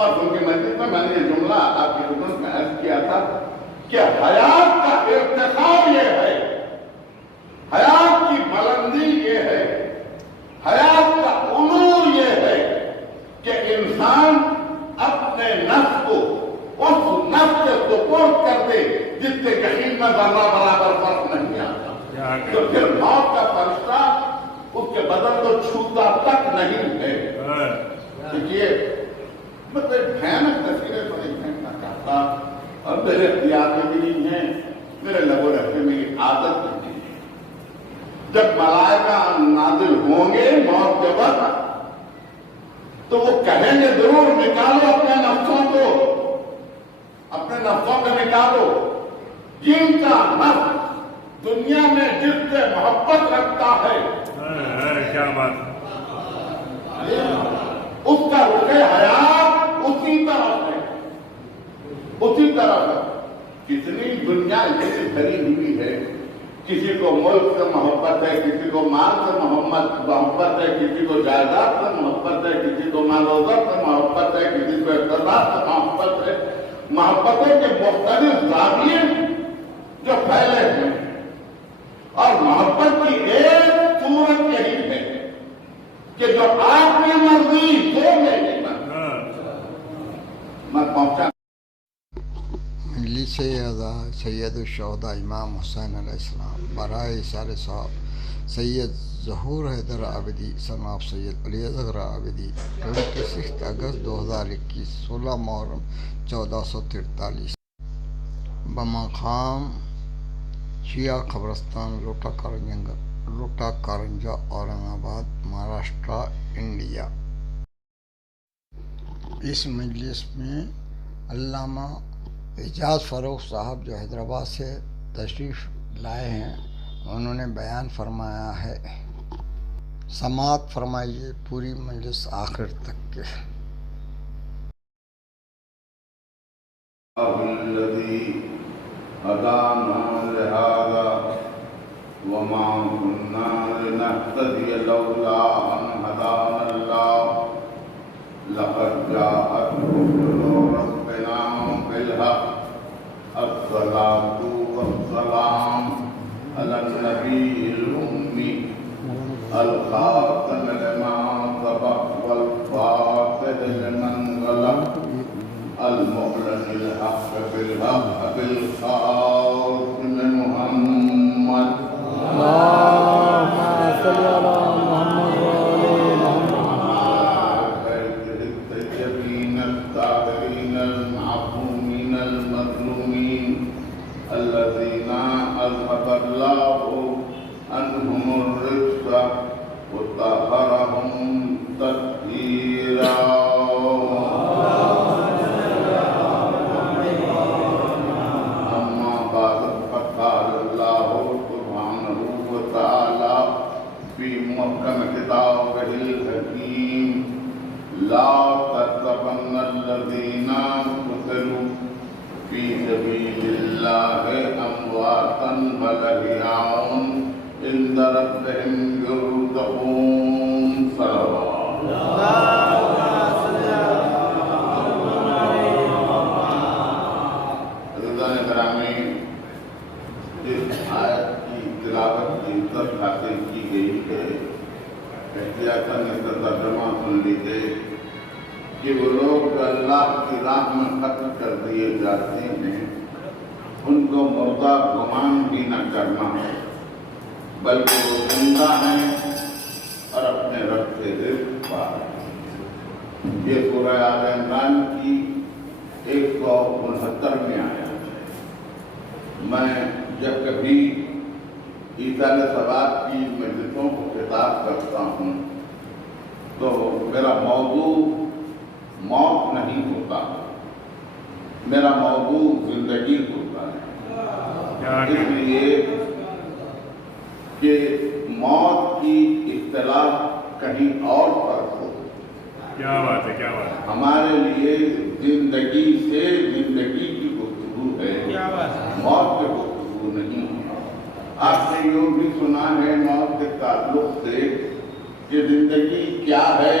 اور ان کی مسجد میں نے یہ جملہ آپ کی خدمت میں عرض کیا تھا کہ حیات کا ارتقا یہ ہے، حیات کی بلندی یہ ہے، حیات کا علو یہ ہے کہ انسان اپنے نفس کو اس نفس سے سپرد کر دے جس سے جحیم میں ذرہ برابر فرق نہیں آتا، تو پھر موت کا فرشتہ اس کے بدن کو چھوتا تک نہیں ہے۔ دیکھیے میں کوئی بھیانک تصویریں تو نہیں پھینکنا چاہتا اور میرے اختیار میں بھی نہیں ہے، میرے لب و لہجے میں یہ عادت نہیں ہے۔ جب ملائکہ نازل ہوں گے موت کے وقت تو وہ کہیں گے ضرور نکالو اپنے نفسوں کو، اپنے نفسوں کو نکالو، جن کا نفس دنیا میں جس سے محبت رکھتا ہے کیا بات، اس کا رخ حیات اسی طرف ہے، اسی طرف ہے۔ کتنی دنیا اتنی بھری ہوئی ہے، کسی کو ملک سے محبت ہے، کسی کو مال سے محبت ہے، کسی کو جائیداد سے محبت ہے، کسی کو مال و زر سے محبت ہے، کسی کو اقتدار سے محبت ہے۔ محبتوں کے مختلف زاویے جو پھیلے ہیں اور محبت کی ایک صورت یہی ہے کہ جو آپ کی مرضی ہو میری میں پہنچا۔ مجلس اعزا سید الشہداء امام حسین علیہ السلام برائے ایثار صاحب سید ظہور حیدر عابدی سن آف سید علی اصغر عابدی 26 اگست 2021 16 محرم 1443 بمقام شیعہ قبرستان لوٹا کارنجا اورنگ آباد مہاراشٹرا انڈیا۔ اس مجلس میں علامہ اعجاز فروخ صاحب جو حیدرآباد سے تشریف لائے ہیں انہوں نے بیان فرمایا ہے، سماعت فرمائیے پوری مجلس آخر تک کے۔ الذي هدانا لهذا وما كنا لنهتدي لولا أن هدانا الله لقد جاءت رسل ربنا بالحق الصلاة والسلام على النبي الأمي الخاتم لما سبق والفاتح لمن غلق المعلن الحق بالحق بالخاتم محمد اللهم صل على محمد وعلى آل الطيبين الطاهرين المعصومين المظلومين الذين أذهب الله عنهم الرجس وطهرهم تطهيرا۔ محكم كتابه الحكيم لا تحسبن الذين قتلوا في سبيل الله أمواتا بل أحياء عند ربهم يرزقون۔ عزیزان گرامی، اس آیت کی تلاوت کی عزت حاصل کی گئی ہے، احتیاطاً اس کا ترجمہ سن لیجیے کہ وہ لوگ جو اللہ کی راہ میں قتل کر دیے جاتے ہیں ان کو مردہ گمان بھی نہ کرنا ہے، بلکہ وہ زندہ ہیں اور اپنے رب سے رزق پا رہے ہیں۔ یہ سورہ آل عمران کی 169 میں آیا ہے۔ میں جب کبھی ایصال ثواب کی مجلسوں کو خطاب کرتا ہوں تو میرا موضوع موت نہیں ہوتا، میرا موضوع زندگی ہوتا ہے، اس لیے کہ موت کی اطلاع کہیں اور پر ہو۔ کیا بات ہے، کیا بات ہے۔ ہمارے لیے زندگی سے زندگی کی گفتگو ہے، موت کی گفتگو نہیں ہے۔ آپ نے یوں بھی سنا ہے موت کے تعلق سے کہ زندگی کیا ہے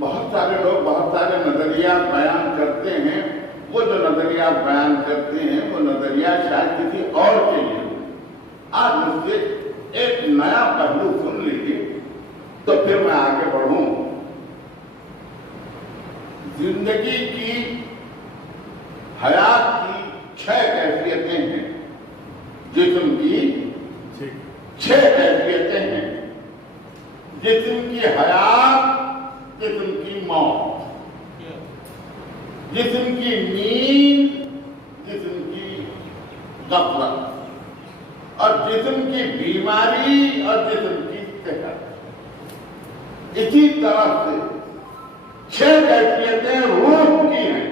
بہت سارے لوگ بہت سارے نظریات بیان کرتے ہیں. وہ جو نظریات بیان کرتے ہیں وہ نظریات شاید کسی اور کے لیے. آج مجھ سے ایک نیا پہلو سن لیجیے تو پھر میں آگے بڑھوں. زندگی کی حیات کی 6 کیفیتیں ہیں. جسم کی 6 کیفیتیں ہیں. جسم کی حیات، جسم کی موت، جسم کی نیند، جسم کی غفلت، اور جسم کی بیماری اور جسم کی صحت. اسی طرح سے 6 کیفیتیں روح کی ہیں.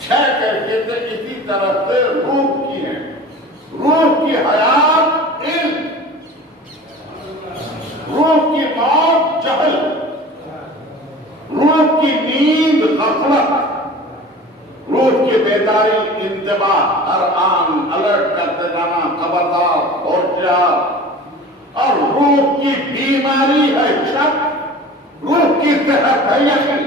6 کیفیتیں اسی طرح سے روح کی ہیں. روح کی حیات علم، روح کی موت جہل، روح کی نیند غفلت، روح کی بیداری انتباہ، ہر آن الرٹ کرتے جانا، خبردار ہوشیار. اور روح کی بیماری ہے شک، روح کی صحت ہے یقین.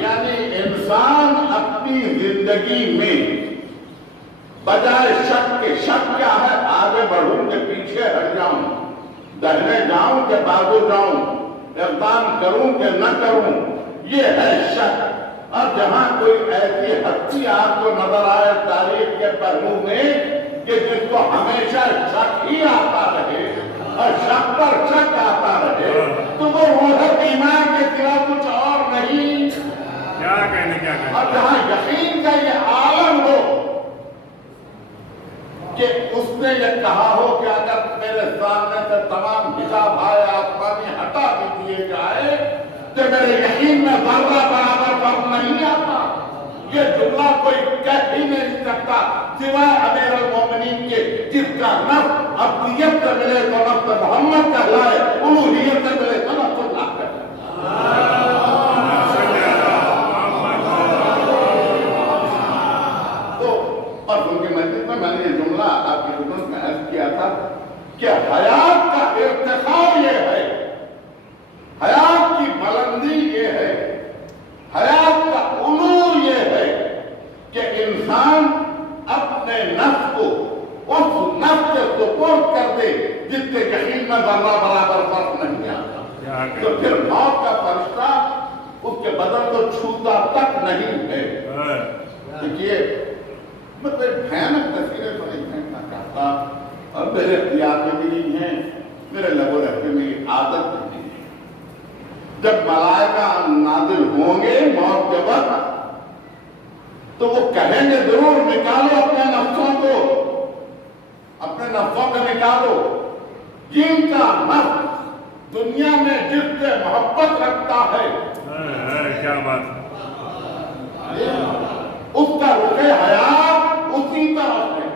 یعنی انسان اپنی زندگی میں بجائے شک کے، شک کیا ہے؟ آگے بڑھوں کہ پیچھے ہٹ جاؤں، دہنے جاؤں کہ بازو جاؤں، اقدام کروں کہ نہ کروں، یہ ہے شک. اور جہاں کوئی ایسی ہستی آپ کو نظر آئے تاریخ کے پہلو میں کہ جس کو ہمیشہ شک ہی آتا رہے اور شک پر شک آتا رہے، تو وہ روح ایمان کے سوا کچھ اور نہیں. کیا کہنے اور جہاں یقین کا یہ عالم ہو کہ اس نے یہ کہا ہو کہ اگر میرے سامنے سے تمام حجاب آسمانی ہٹا بھی دیے جائے تو میرے یقین میں ذرہ برابر فرق نہیں آتا. یہ جملہ کوئی کہہ ہی نہیں سکتا سوائے امیر المومنین کے، جس کا نفس ابدیت سے ملے تو نفس محمد کہلائے، الوہیت سے ملے تو نفس اللہ کہلائے. اور ان کی مسجد میں نے یہ جملہ آپ کی خدمت میں عرض کیا تھا کہ حیات کا ارتقاء یہ ہے، حیات کی بلندی یہ ہے، حیات کا علو یہ ہے کہ انسان اپنے نفس کو اس نفس سے سپرد کر دے جس کے یقین میں ذرہ برابر فرق نہیں آتا. تو پھر موت کا فرشتہ اس کے بدن کو چھوتا تک نہیں ہے. دیکھیے میں کوئی بھیانک تصویریں تو نہیں پھینکنا چاہتا اور میرے اختیار میں بھی نہیں ہے، میرے لب و لہجے میں یہ عادت نہیں ہے. جب ملائکہ نازل ہوں گے موت کے وقت تو وہ کہیں گے ضرور نکالو اپنے نفسوں کو، اپنے نفسوں کو نکالو. جن کا نفس دنیا میں جس سے محبت رکھتا ہے، کیا بات، اس کا رخ حیات اسی طرف ہے،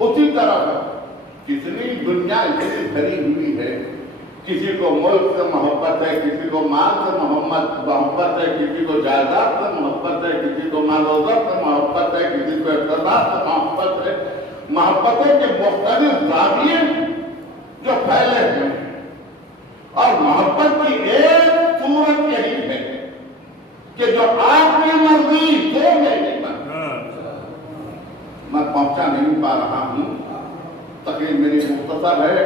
اسی طرف ہے. کتنی دنیا اتنی بھری ہوئی ہے، کسی کو ملک سے محبت ہے، کسی کو مال سے محبت ہے، کسی کو جائیداد سے محبت ہے، کسی کو مال و زر سے محبت ہے، کسی کو اقتدار سے محبت ہے. محبتوں کے مختلف زاویے جو پھیلے ہیں، اور محبت کی ایک صورت یہی ہے کہ جو آپ کی مرضی ہو میری مرضی. میں پہنچا نہیں پا رہا ہوں، تقریر میری مختصر ہے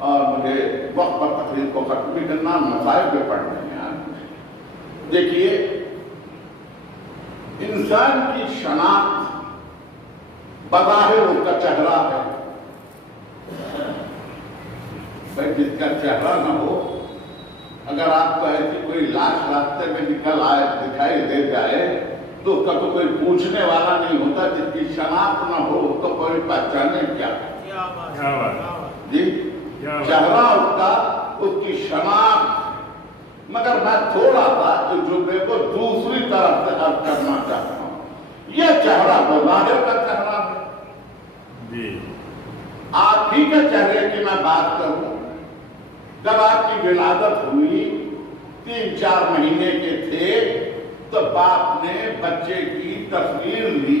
اور مجھے وقت پر تقریر کو ختم بھی کرنا، مسائل پہ پڑھنے ہیں. دیکھیے انسان کی شناخت بظاہر اس کا چہرہ ہے. بھائی جس کا چہرہ نہ ہو، اگر آپ کو ایسی کوئی لاش راستے میں نکل آئے دکھائی دے جائے تو اس کا تو کوئی پوچھنے والا نہیں ہوتا. جس کی شناخت نہ ہو اس کو کوئی پہچانے کیا جی چہرہ اس کا، اس کی شناخت. مگر میں تھوڑا سا تجربے کو دوسری طرف سے عرض کرنا چاہتا ہوں. یہ چہرہ بظاہر کا چہرہ ہے. آپ ہی کے چہرے کی میں بات کروں. جب آپ کی ولادت ہوئی، 3-4 مہینے کے تھے، تو باپ نے بچے کی تصویر لی،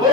2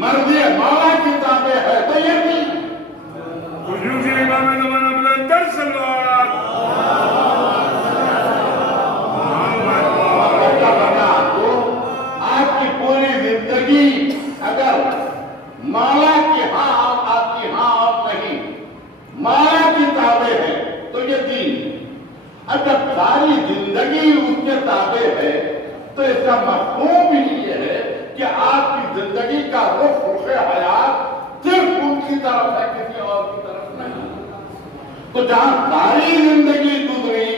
مرضی مولا کی تابع ہے تو یہ بھی خصوصی امام زمانہ بلندر سلوات آپ کی پوری زندگی اگر مولا کی ہاں اور آپ کی ہاں اور نہیں مولا کی تابع ہے تو یہ دین. اگر ساری زندگی اس کے تابع ہے تو اس کا مفہوم بھی یہ ہے کہ آپ کی زندگی کا رخ حیات صرف ان کی طرف ہے کسی اور کی طرف نہیں. تو جہاں ساری زندگی گزری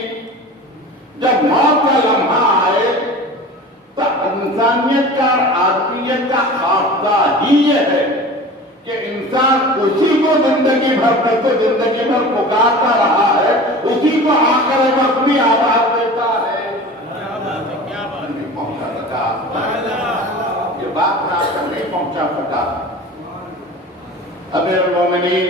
جب موت کا لمحہ آئے تو انسانیت کا اور آدمیت کا خاصہ ہی یہ ہے کہ انسان اسی کو زندگی بھر پکارتا رہا ہے, اسی کو آخر وقت بھی آواز دیتا ہے. نہیں پہنچا سکا یہ بات میں آپ تک نہیں پہنچا سکا. امیر المومنین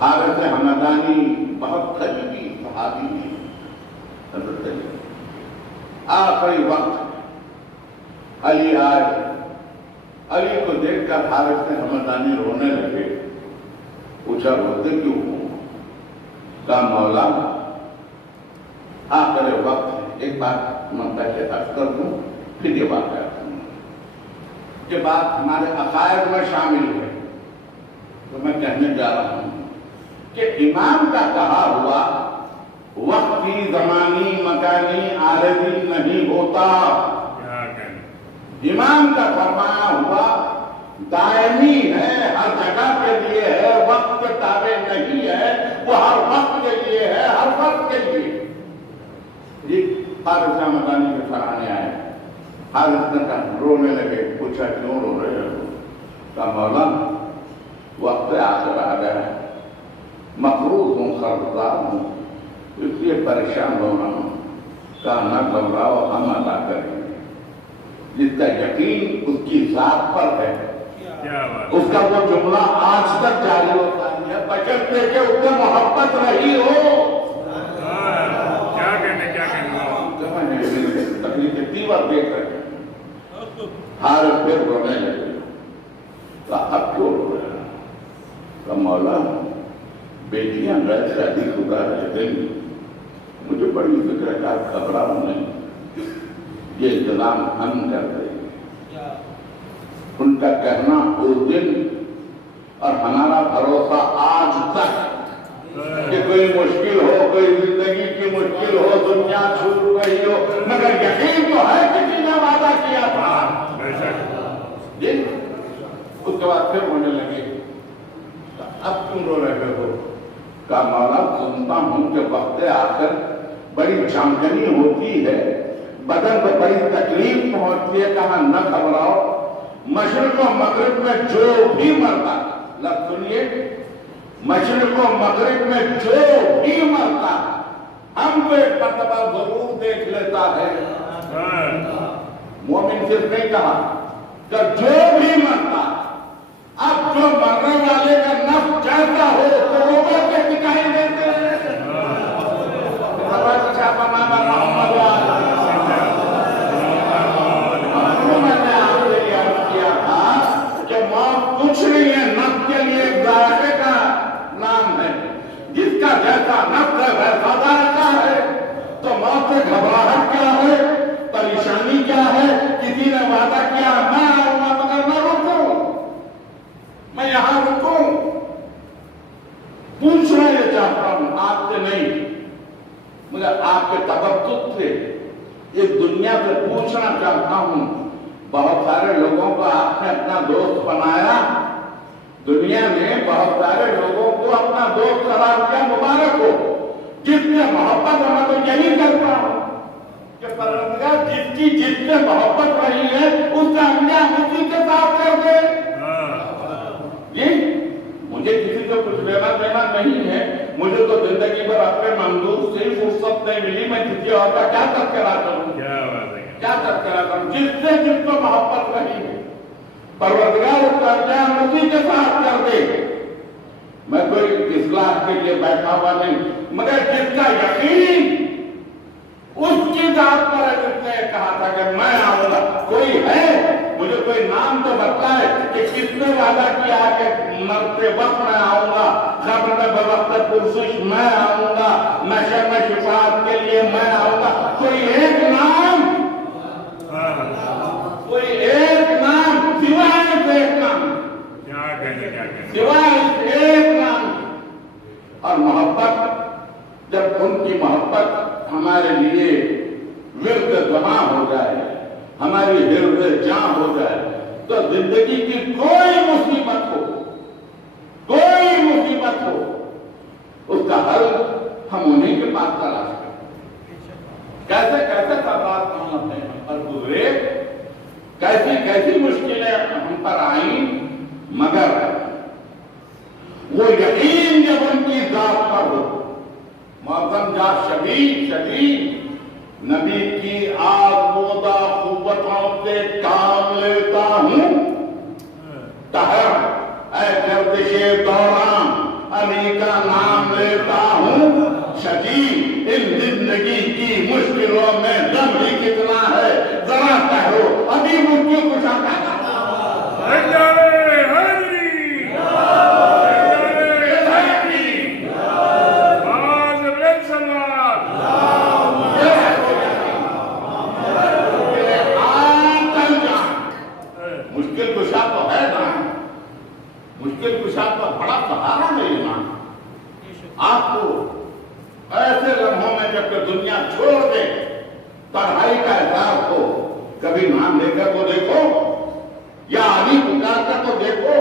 حارث حمدانی بہت قریبی صحابی تھی. حضرت علی آخری وقت علی آئے. علی کو دیکھ کر حارث حمدانی رونے لگے. پوچھا روتے کیوں ہو؟ کہا مولا آخر وقت ایک بات میں پہلے عرض کر دوں پھر یہ بات کرتا ہوں. یہ بات ہمارے عقائد میں شامل ہے تو میں کہنے جا رہا ہوں کہ امام کا کہا ہوا وقتی زمانی مکانی عارضی نہیں ہوتا. امام کا فرمایا ہوا دائمی ہے, ہر جگہ کے لیے ہے, وقت کے تابع نہیں ہے, وہ ہر وقت کے لیے ہے, ہر وقت کے لیے. جی حارث حمدانی کے سرانے آئے. حارث نے کہا رونے لگے. پوچھا کیوں رو رہے ہو؟ کہا مولا وقت آخر آ گیا ہے, مقروض ہوں, قرضدار ہوں, اس لیے پریشان ہو رہا ہوں. کہا نہ گھبراؤ, ہم ادا کریں گے. جس کا یقین اس کی ذات پر ہے اس کا وہ جملہ آج تک جاری ہوتا ہے بچتے کہ اس سے محبت رہی ہو. کیا کہنے تکلیف تیور دیکھ رہے ہیں. حارث پھر رونے لگے. کہا اب کیوں رو رہے ہیں؟ کہا مولا بیٹیاں غیر شادی شدہ رہ گئی, مجھے بڑی فکر ہے. آپ گھبراؤ نہیں, یہ انتظام ہم کر رہے ہیں. ان کا کہنا اس دن اور ہمارا بھروسہ آج تک کہ کوئی مشکل ہو, کوئی زندگی کی مشکل ہو, دنیا چھوٹ گئی ہو, مگر یقین تو ہے کسی نے وعدہ کیا تھا. جی اس کے بعد پھر ہونے لگے. اب کیوں رو رہے ہو؟ کہا مولا سنتا ہوں کہ وقت آخر بڑی جھمکنی ہوتی ہے, بدن کو بڑی تکلیف پہنچتی ہے. کہا نہ گھبراؤ, مشرق و مغرب میں جو بھی مرتا, لفظ سنیے, مشرق و مغرب میں جو بھی مرتا ہم کو ایک مرتبہ ضرور دیکھ لیتا ہے. مومن صرف نہیں کہا کہ جو بھی مرتا. اب جو مرنے والے کا نفس جیسا ہو تو وہ کے دکھائی دیتے ہیں. کچھ نہیں ہے, نفس کے لیے ایک ذائقے کا نام ہے. جس کا جیسا نفس ہے ویسا ذائقہ ہے. تو موت سے گھبراہٹ کیا ہے, پریشانی کیا ہے؟ کسی نے وعدہ کیا میں آؤں گا مگر میں رکوں, میں یہاں رکوں. پوچھنا یہ چاہتا ہوں آپ سے نہیں مگر آپ کے تبسط سے اس دنیا سے پوچھنا چاہتا ہوں. بہت سارے لوگوں کو آپ نے اپنا دوست بنایا, دنیا میں بہت سارے لوگوں کو اپنا دوست قرار دیا, مبارک ہو. جس سے محبت میں تو یہی کرتا ہوں کہ پروردگار جس کی جس سے محبت رہی ہے اس کا انجام اسی کے ساتھ کر دے. جی مجھے کسی سے کچھ لینا دینا نہیں ہے. مجھے تو زندگی بھر اپنے ممدوح سے فرصت نہیں ملی. میں کسی اور کا کیا تذکرہ کروں, کیا تذکرہ کروں؟ جس سے جس کو محبت رہی ہے پروردگار اس کا انجام اسی کے ساتھ کر دے. میں کوئی اصلاح کے لیے بیٹھا ہوا نہیں, مگر جس کا یقین اس کی ذات پر ہے, جس نے کہا تھا کہ میں آؤں گا. کوئی ہے مجھے کوئی نام تو بتائے کہ کس نے وعدہ کیا کہ مرتے وقت میں آؤں گا، قبر میں بوقت پرسش میں آؤں گا، نشر میں شفاعت کے لیے میں آؤں گا. کوئی ایک نام، کوئی ایک نام، سوائے اس ایک نام، سوائے اس ایک نام. اور محبت، جب ان کی محبت ہمارے لیے ورد جمع ہو جائے، ہماری ورد جاں ہو جائے، تو زندگی کی کوئی مصیبت ہو، کوئی مصیبت ہو، اس کا حل ہم انہیں کے پاس تلاش کریں. کیسے کیسے طبقات ہم پر گزرے، کیسی کیسی مشکلیں ہم پر آئیں، مگر وہ یقین جب ان کی ذات پر ہو. معظم جا شدید نبی کی آزمودہ قوتوں سے کام لیتا ہوں. طاہر اے گردش دوران علی کا نام لیتا ہوں. شدید ان زندگی کی مشکلوں میں دم ہی کتنا ہے، ذرا ٹھہرو ابھی مشکل کچھ آتا ہے. مشکل کشا کا بڑا سہارا نہیں نا. آپ کو ایسے لمحوں میں جب کہ دنیا چھوڑ دے، تنہائی کا احساس ہو، کبھی نام لے کر کو دیکھو یا علی پکار کر کو دیکھو،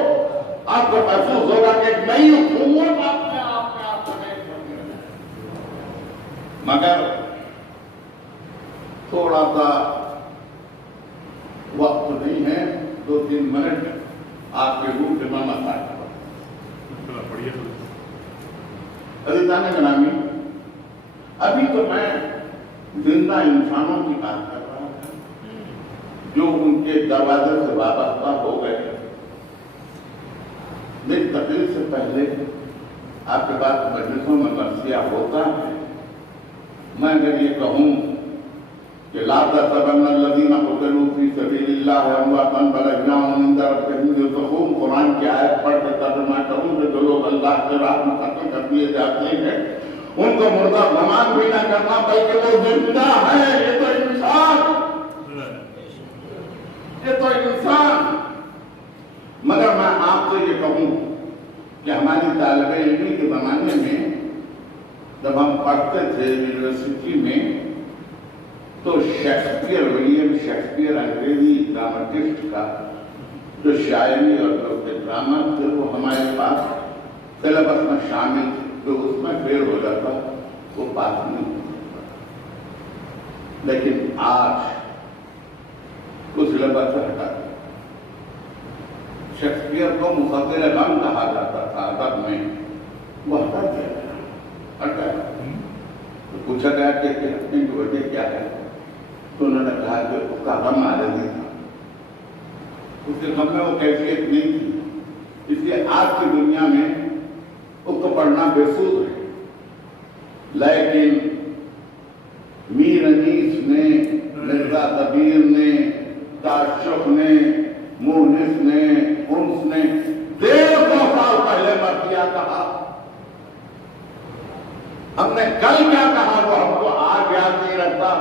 آپ کو محسوس ہوگا کہ ایک نئی قوت آپ میں مگر تھوڑا سا وقت نہیں ہے، 2-3 منٹ آپ کے روح کے مانا تھا. عزیزان گرامی، ابھی تو میں زندہ انسانوں کی بات کر رہا ہوں جو ان کے دروازے سے وابستہ ہو گئے. میری تقریر سے پہلے آپ کے پاس مجلسوں میں مرثیہ ہوتا ہے. میں اگر یہ کہوں کہ لا تحسبن الذین قتلوا فی سبیل اللہ امواتا بل احیاء عند ربہم یرزقون. قرآن کی آیت پڑھ کے ترجمہ کروں کہ جو لوگ اللہ کے راہ میں قتل کر دیے جاتے ہیں ان کو مردہ گمان بھی نہ کرنا بلکہ وہ زندہ ہے. یہ تو انسان، یہ تو انسان. مگر میں آپ سے یہ کہوں کہ ہماری طالب علمی کے زمانے میں جب ہم پڑھتے تھے یونیورسٹی میں تو شیکسپیئر، ولیم شیکسپیئر انگریزی ڈرامٹسٹ کا جو شاعری اور جو ڈرامہ تھے وہ ہمارے پاس سلیبس میں شامل تھے. جو اس میں فیل ہو جاتا وہ پاس نہیں ہوتا. لیکن آج اس سلیبس سے ہٹا دیا. شیکسپیئر کو مخدر غم کہا جاتا تھا ادب میں، وہ ہٹا دیا گیا. ہٹا تو پوچھا گیا کہ ہٹنے کی وجہ کیا ہے، تو انہوں نے کہا کہ اس کا غم عالمی تھا، اس کے غم میں وہ کیفیت نہیں تھی. اس لیے آج کی دنیا میں اس کو پڑھنا بے سود ہے. لیکن میر انیس نے، مرزا کبیر نے، تاشق نے، مونس نے، انس نے 150 سال پہلے مرثیہ کہا. ہم نے کل کیا کہا وہ ہم کو آج یاد نہیں رکھتا.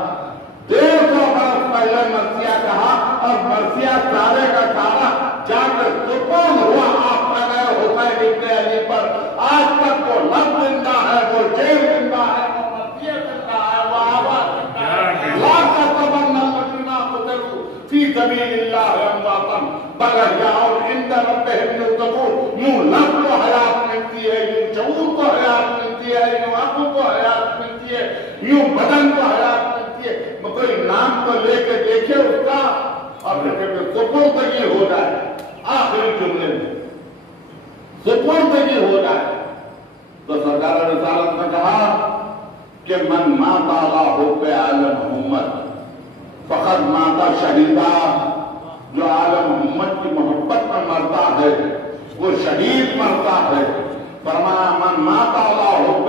150 برس پہلے مرثیہ کہا اور مرثیہ سارے کا سارا جا کر سپرد ہوا آپ کا گئے حسین ابن علی پر. آج تک وہ لفظ زندہ ہے، وہ شعر زندہ ہے، وہ مرثیہ زندہ ہے، وہ آواز زندہ ہے. لا تحسبن الذین قتلوا فی سبیل اللہ امواتا بل احیاء عند ربہم یرزقون. یوں لفظ کو حیات ملتی ہے، یوں شعور کو حیات ملتی ہے، یوں عقل کو حیات ملتی ہے، یوں بدن کو حیات ملتی ہے. کوئی نام کو لے کے دیکھے اس کا اور سپردگی ہو جائے. آخری جملے میں سپردگی ہو جائے تو سرکار رسالت نے کہا کہ من مات علی حب آل محمد فقط ماتا شہیدہ. جو آل محمد کی محبت میں مرتا ہے وہ شہید مرتا ہے. فرمایا من مات علی حب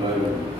Right.